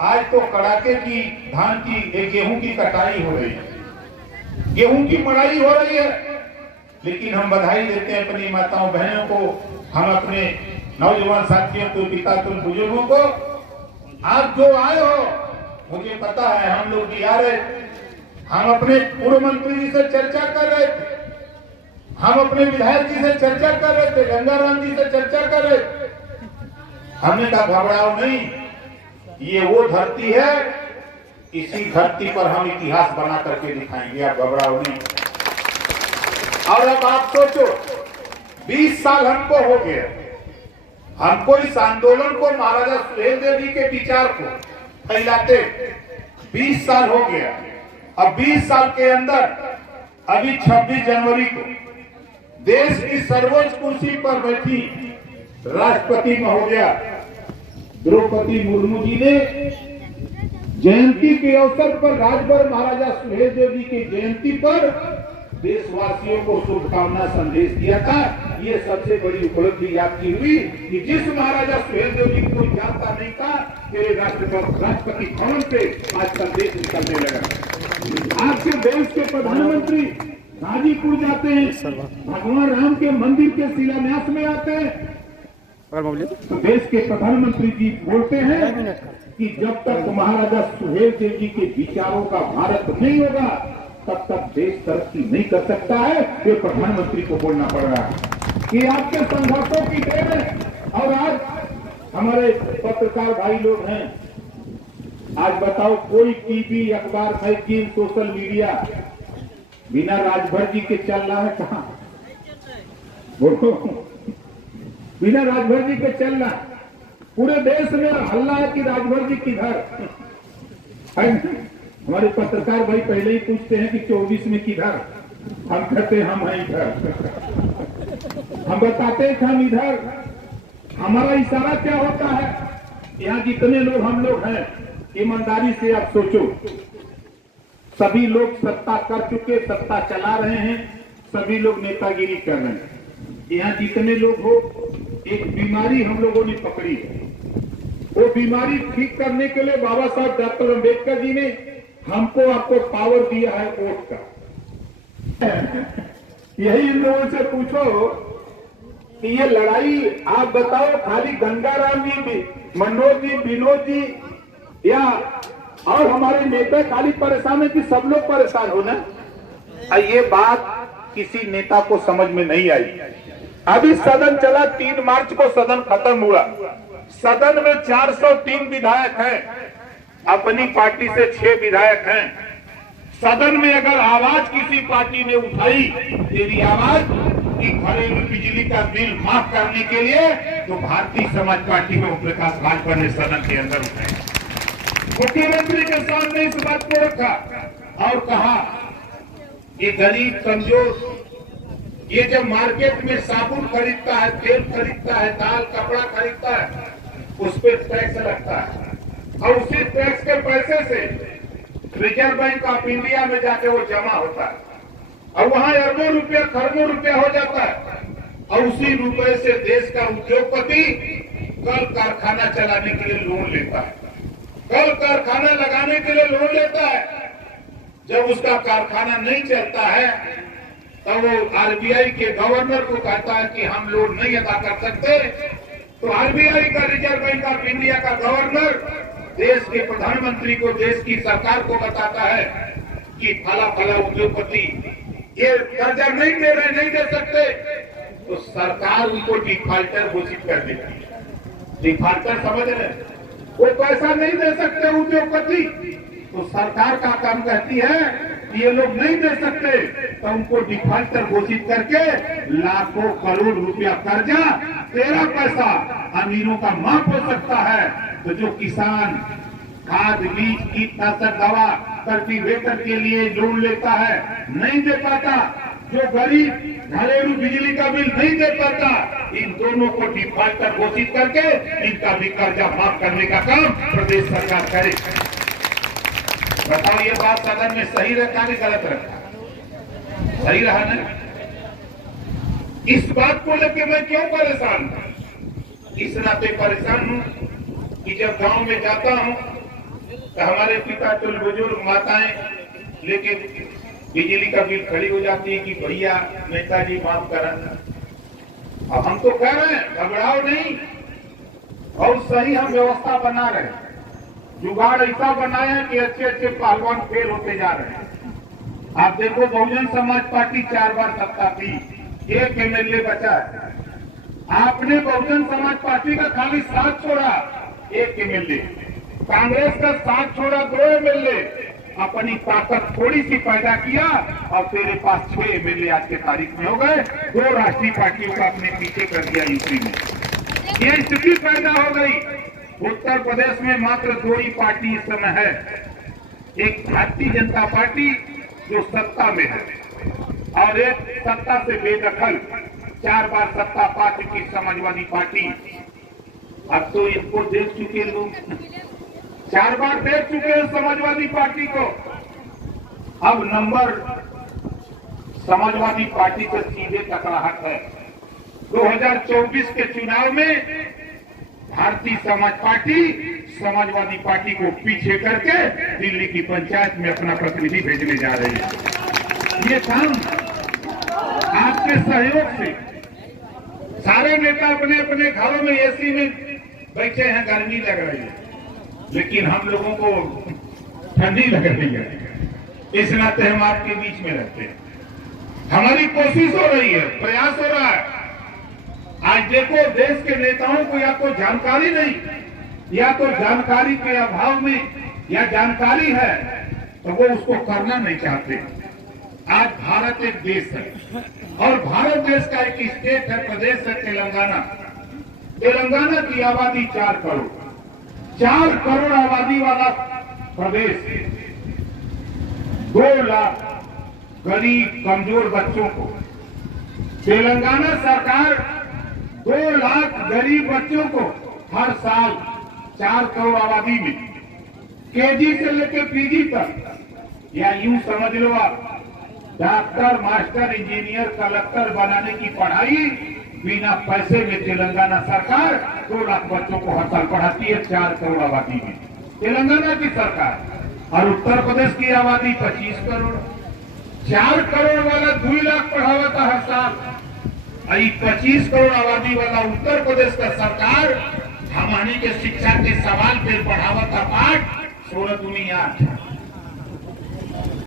आज तो कड़ाके की धान की गेहूं की कटाई हो रही है, गेहूं की मड़ाई हो रही है, लेकिन हम बधाई देते हैं अपनी माताओं बहनों को, हम अपने नौजवान साथियों को, पिता तुम बुजुर्गों को। आप जो आए हो, मुझे पता है हम लोग भी आ रहे थे, हम अपने पूर्व मंत्री जी से चर्चा कर रहे थे, हम अपने विधायक जी से चर्चा कर रहे थे, गंगाराम जी से चर्चा कर रहे थे। हमने कहा घबराओ नहीं, ये वो धरती है, इसी धरती पर हम इतिहास बना करके दिखाएंगे, आप घबराओ नहीं। और अब आप सोचो, 20 साल हमको हो गए, हमको इस आंदोलन को, महाराजा सुहेलदेव जी के विचार को फैलाते 20 साल हो गया। अब 20 साल के अंदर अभी 26 जनवरी को देश की सर्वोच्च कुर्सी पर बैठी राष्ट्रपति महोदया द्रौपदी मुर्मू जी ने जयंती के अवसर पर राजभर महाराजा सुहेलदेव जी की जयंती पर देशवासियों को शुभकामना संदेश दिया था। ये सबसे बड़ी उपलब्धि याद की हुई कि जिस महाराजा सुहेलदेव जी को जानता नहीं था, मेरे राष्ट्रपति भवन से आज संदेश निकलने लगा। आज के देश के प्रधानमंत्री गाजीपुर जाते हैं, भगवान राम के मंदिर के शिलान्यास में आते हैं, तो देश के प्रधानमंत्री जी बोलते हैं कि जब तक महाराजा सुहेलदेव जी के विचारों का भारत नहीं होगा, तब तक देश तरक्की नहीं कर सकता है। ये प्रधानमंत्री को बोलना पड़ रहा है कि आपके संघर्षों की देन है। और आज हमारे पत्रकार भाई लोग हैं, आज बताओ कोई टीवी, अखबार, मैगजीन, सोशल मीडिया बिना राजभर जी के चल रहा है कहाँ? बोलो, बिना राजभर जी के चल रहा, पूरे देश में हल्ला है कि राजभर जी किधर। हमारे पत्रकार भाई पहले ही पूछते हैं कि 24 में किधर, हम कहते हम हैं इधर, हम बताते हैं कि हम इधर। हमारा इशारा क्या होता है? यहाँ जितने लोग हम लोग हैं, ईमानदारी से आप सोचो, सभी लोग सत्ता कर चुके, सत्ता चला रहे हैं, सभी लोग नेतागिरी कर रहे हैं। यहाँ जितने लोग हो, एक बीमारी हम लोगों ने पकड़ी है, वो बीमारी ठीक करने के लिए बाबा साहब डॉक्टर अंबेडकर जी ने हमको आपको पावर दिया है वोट का। यही इन लोगों से पूछो कि ये लड़ाई, आप बताओ, खाली गंगाराम जी, मनोज जी, विनोद जी या और हमारे नेता खाली परेशान है कि सब लोग परेशान हो ना? ये बात किसी नेता को समझ में नहीं आई। अभी सदन चला, 3 मार्च को सदन खत्म हुआ, सदन में 403 विधायक हैं, अपनी पार्टी से 6 विधायक हैं। सदन में अगर आवाज किसी पार्टी ने उठाई, तेरी आवाज कि घरेलू बिजली का बिल माफ करने के लिए, तो भारतीय समाज पार्टी में प्रकाश राजभर ने सदन के अंदर उठाई, मुख्यमंत्री के सामने इस बात को रखा और कहा कि गरीब कमजोर, ये जब मार्केट में साबुन खरीदता है, तेल खरीदता है, दाल कपड़ा खरीदता है, उस पर टैक्स लगता है और उसी टैक्स के पैसे से रिजर्व बैंक ऑफ इंडिया में जाके वो जमा होता है और वहां अरबों रुपया, खरबों रुपया हो जाता है और उसी रुपए से देश का उद्योगपति कल कारखाना चलाने के लिए लोन लेता है, कल कारखाना लगाने के लिए लोन लेता है। जब उसका कारखाना नहीं चलता है, तब वो आरबीआई के गवर्नर को कहता है कि हम लोन नहीं अदा कर सकते, तो आरबीआई का, रिजर्व बैंक ऑफ इंडिया का गवर्नर देश के प्रधानमंत्री को, देश की सरकार को बताता है कि फला फला उद्योगपति ये कर्जा नहीं दे रहे, नहीं दे सकते, तो सरकार उनको डिफाल्टर घोषित कर देती है। डिफाल्टर समझ रहे, वो पैसा नहीं दे सकते उद्योगपति, तो सरकार का काम कहती है कि ये लोग नहीं दे सकते, तो उनको डिफाल्टर घोषित करके लाखों करोड़ रुपया कर्जा, तेरा पैसा अमीरों का माफ हो सकता है। तो जो किसान खाद, बीज, कीटनाशक दवा, कल्टीवेटर के लिए लोन लेता है, नहीं दे पाता, जो गरीब घरेलू बिजली का बिल नहीं दे पाता, इन दोनों को डिफाल्टर घोषित करके इनका भी कर्जा माफ करने का काम प्रदेश सरकार करे। बताओ ये बात सदन में सही रखा कि गलत रखा? सही रहा ना? इस बात को लेकर मैं क्यों परेशान हूं? इस नाते परेशान हूं कि जब गांव में जाता हूं तो हमारे पिता तो बुजुर्ग माताएं लेके बिजली का बिल खड़ी हो जाती है कि भैया नेताजी माफ करा। अब हम तो कह रहे हैं घबराओ नहीं, और सही हम व्यवस्था बना रहे हैं। जुगाड़ ऐसा बनाया है कि अच्छे अच्छे पहलवान फेल होते जा रहे हैं। आप देखो बहुजन समाज पार्टी 4 बार सत्ता थी, 1 एमएलए बचा है। आपने बहुजन समाज पार्टी का खाली साथ छोड़ा 1 एमएलए, कांग्रेस का साथ छोड़ा 2 एमएलए, अपनी ताकत थोड़ी सी पैदा किया और तेरे पास 6 एमएलए आज के तारीख में हो गए। 2 राष्ट्रीय पार्टियों का अपने पीछे कर दिया यूपी में। ये स्थिति पैदा हो गई। उत्तर प्रदेश में मात्र 2 ही पार्टी इस समय है, एक भारतीय जनता पार्टी जो सत्ता में है और एक सत्ता से बेदखल 4 बार सत्ता पा चुकी समाजवादी पार्टी। अब तो इनको देख चुके लोग, 4 बार देख चुके हैं समाजवादी पार्टी को। अब नंबर समाजवादी पार्टी से सीधे टकराहट है। 2024 के चुनाव में भारतीय समाज पार्टी समाजवादी पार्टी को पीछे करके दिल्ली की पंचायत में अपना प्रतिनिधि भेजने जा रही है। ये काम आपके सहयोग से, सारे नेता अपने अपने घरों में एसी में बैठे हैं, गर्मी लग रही है, लेकिन हम लोगों को ठंडी लग रही है। इस नाते हम आपके बीच में रहते हैं। हमारी कोशिश हो रही है, प्रयास हो रहा है। आज देखो देश के नेताओं को या तो जानकारी नहीं, या तो जानकारी के अभाव में, या जानकारी है तो वो उसको करना नहीं चाहते। आज भारत एक देश है और भारत देश का एक स्टेट है, प्रदेश है तेलंगाना। तेलंगाना की आबादी 4 करोड़, 4 करोड़ आबादी वाला प्रदेश, 2 लाख गरीब कमजोर बच्चों को तेलंगाना सरकार 2 लाख गरीब बच्चों को हर साल 4 करोड़ आबादी में केजी से लेकर पीजी तक, या यूं समझ लो आप डॉक्टर, मास्टर, इंजीनियर, कलेक्टर बनाने की पढ़ाई बिना पैसे में तेलंगाना सरकार 2 लाख बच्चों को हर साल पढ़ाती है 4 करोड़ आबादी में, तेलंगाना की सरकार। और उत्तर प्रदेश की आबादी 25 करोड़, 4 करोड़ वाला 2 लाख पढ़ावा था हर साल। 25 करोड़ आबादी वाला उत्तर प्रदेश का सरकार हमारी के शिक्षा के सवाल पे पढ़ावा था पाठ 16 दूनी 8।